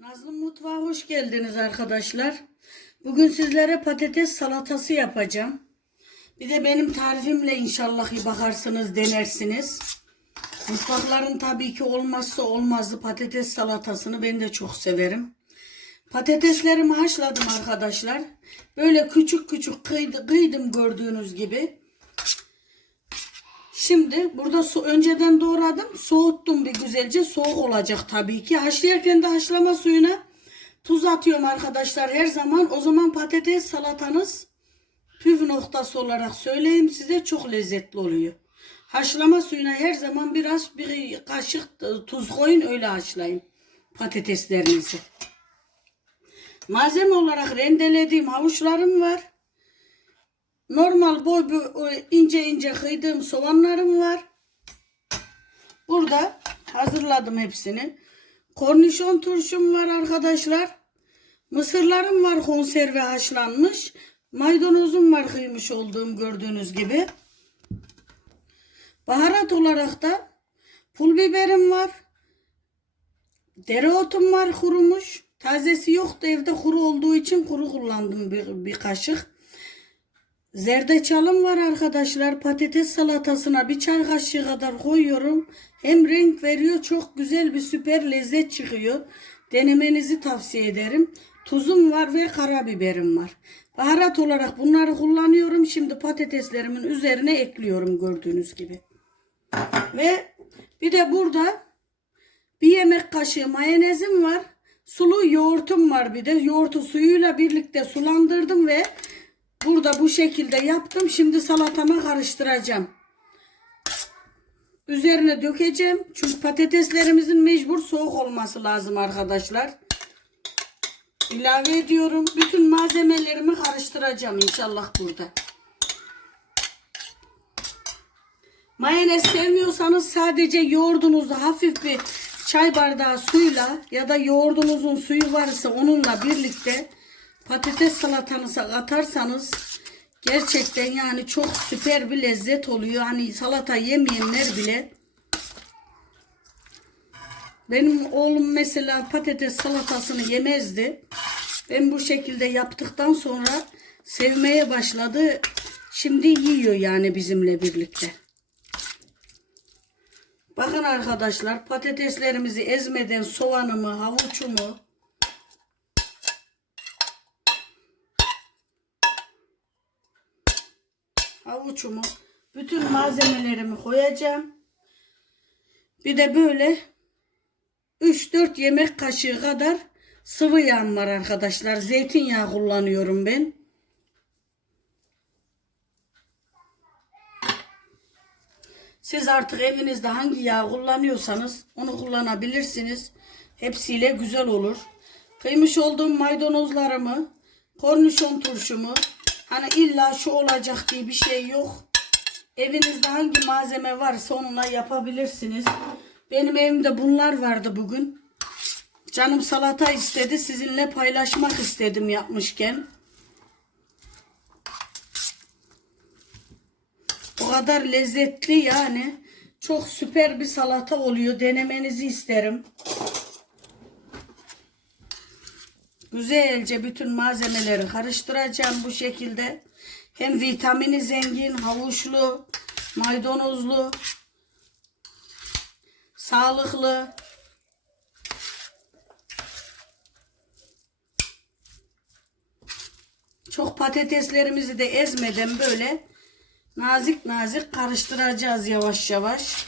Nazlı Mutfağa hoş geldiniz arkadaşlar. Bugün sizlere patates salatası yapacağım. Bir de benim tarifimle inşallah bakarsınız, denersiniz. Mutfakların tabii ki olmazsa olmazı patates salatasını ben de çok severim. Patateslerimi haşladım arkadaşlar. Böyle küçük küçük kıydı, kıydım gördüğünüz gibi. Şimdi burada su önceden doğradım. Soğuttum bir güzelce. Soğuk olacak tabii ki. Haşlarken de haşlama suyuna tuz atıyorum arkadaşlar her zaman. O zaman patates salatanız püf noktası olarak söyleyeyim size çok lezzetli oluyor. Haşlama suyuna her zaman biraz bir kaşık tuz koyun öyle haşlayın patateslerinizi. Malzeme olarak rendelediğim havuçlarım var. Normal boy boy ince ince kıydığım soğanlarım var. Burada hazırladım hepsini. Kornişon turşum var arkadaşlar. Mısırlarım var konserve haşlanmış. Maydanozum var kıymış olduğum gördüğünüz gibi. Baharat olarak da pul biberim var. Dereotum var kurumuş. Tazesi yoktu evde kuru olduğu için kuru kullandım bir, bir kaşık. Zerdeçalım var arkadaşlar. Patates salatasına bir çay kaşığı kadar koyuyorum. Hem renk veriyor çok güzel bir süper lezzet çıkıyor. Denemenizi tavsiye ederim. Tuzum var ve karabiberim var. Baharat olarak bunları kullanıyorum. Şimdi patateslerimin üzerine ekliyorum gördüğünüz gibi. Ve bir de burada bir yemek kaşığı mayonezim var. Sulu yoğurtum var bir de. Yoğurtu suyuyla birlikte sulandırdım ve burada bu şekilde yaptım. Şimdi salatama karıştıracağım. Üzerine dökeceğim. Çünkü patateslerimizin mecbur soğuk olması lazım arkadaşlar. İlave ediyorum. Bütün malzemelerimi karıştıracağım inşallah burada. Mayonez sevmiyorsanız sadece yoğurdunuzu hafif bir çay bardağı suyla ya da yoğurdunuzun suyu varsa onunla birlikte patates salatanıza katarsanız gerçekten yani çok süper bir lezzet oluyor. Hani salata yemeyenler bile benim oğlum mesela patates salatasını yemezdi. Ben bu şekilde yaptıktan sonra sevmeye başladı. Şimdi yiyor yani bizimle birlikte. Bakın arkadaşlar patateslerimizi ezmeden soğanımı, havuçumu havuçumu bütün malzemelerimi koyacağım. Bir de böyle 3-4 yemek kaşığı kadar sıvı yağ var arkadaşlar. Zeytinyağı kullanıyorum ben. Siz artık evinizde hangi yağ kullanıyorsanız onu kullanabilirsiniz. Hepsiyle güzel olur. Kıymış olduğum maydanozlarımı, kornişon turşumu, hani illa şu olacak diye bir şey yok. Evinizde hangi malzeme varsa onunla yapabilirsiniz. Benim evimde bunlar vardı bugün. Canım salata istedi. Sizinle paylaşmak istedim yapmışken. O kadar lezzetli yani. Çok süper bir salata oluyor. Denemenizi isterim. Güzelce bütün malzemeleri karıştıracağım bu şekilde. Hem vitamini zengin, havuçlu, maydanozlu, sağlıklı. Çok patateslerimizi de ezmeden böyle nazik nazik karıştıracağız yavaş yavaş.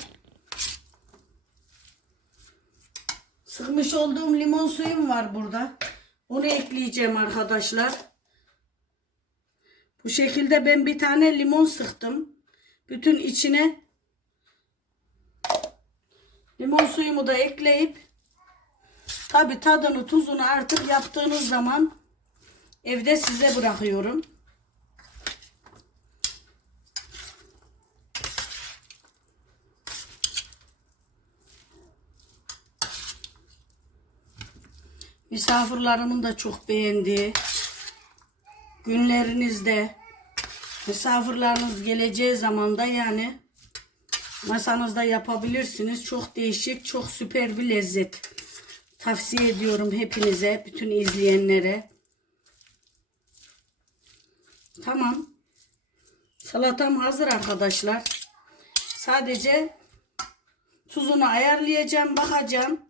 Sıkmış olduğum limon suyum var burada. Onu ekleyeceğim arkadaşlar. Bu şekilde ben bir tane limon sıktım. Bütün içine limon suyumu da ekleyip tabi tadını tuzunu artık yaptığınız zaman evde size bırakıyorum. Misafirlerimin de çok beğendiği günlerinizde misafirleriniz geleceği zaman da yani masanızda yapabilirsiniz. Çok değişik, çok süper bir lezzet. Tavsiye ediyorum hepinize, bütün izleyenlere. Tamam. Salatam hazır arkadaşlar. Sadece tuzunu ayarlayacağım, bakacağım.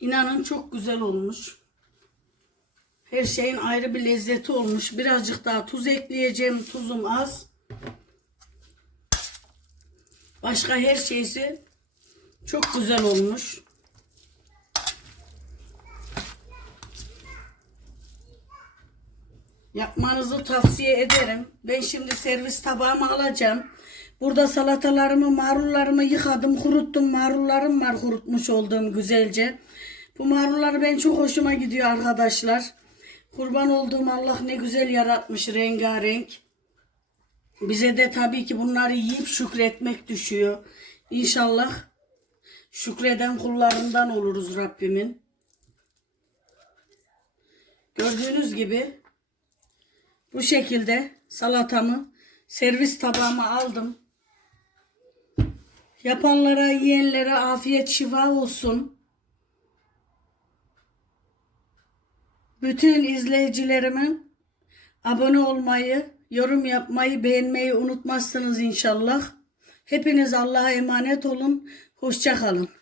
İnanın çok güzel olmuş. Her şeyin ayrı bir lezzeti olmuş. Birazcık daha tuz ekleyeceğim. Tuzum az. Başka her şeysi çok güzel olmuş. Yapmanızı tavsiye ederim. Ben şimdi servis tabağıma alacağım. Burada salatalarımı, marullarımı yıkadım, kuruttum. Marullarım var kurutmuş olduğum güzelce. Bu marullar ben çok hoşuma gidiyor arkadaşlar. Kurban olduğum Allah ne güzel yaratmış rengarenk. Bize de tabii ki bunları yiyip şükretmek düşüyor. İnşallah şükreden kullarından oluruz Rabbimin. Gördüğünüz gibi bu şekilde salatamı servis tabağıma aldım. Yapanlara, yiyenlere afiyet şifa olsun. Bütün izleyicilerimin abone olmayı, yorum yapmayı, beğenmeyi unutmazsınız inşallah. Hepiniz Allah'a emanet olun. Hoşça kalın.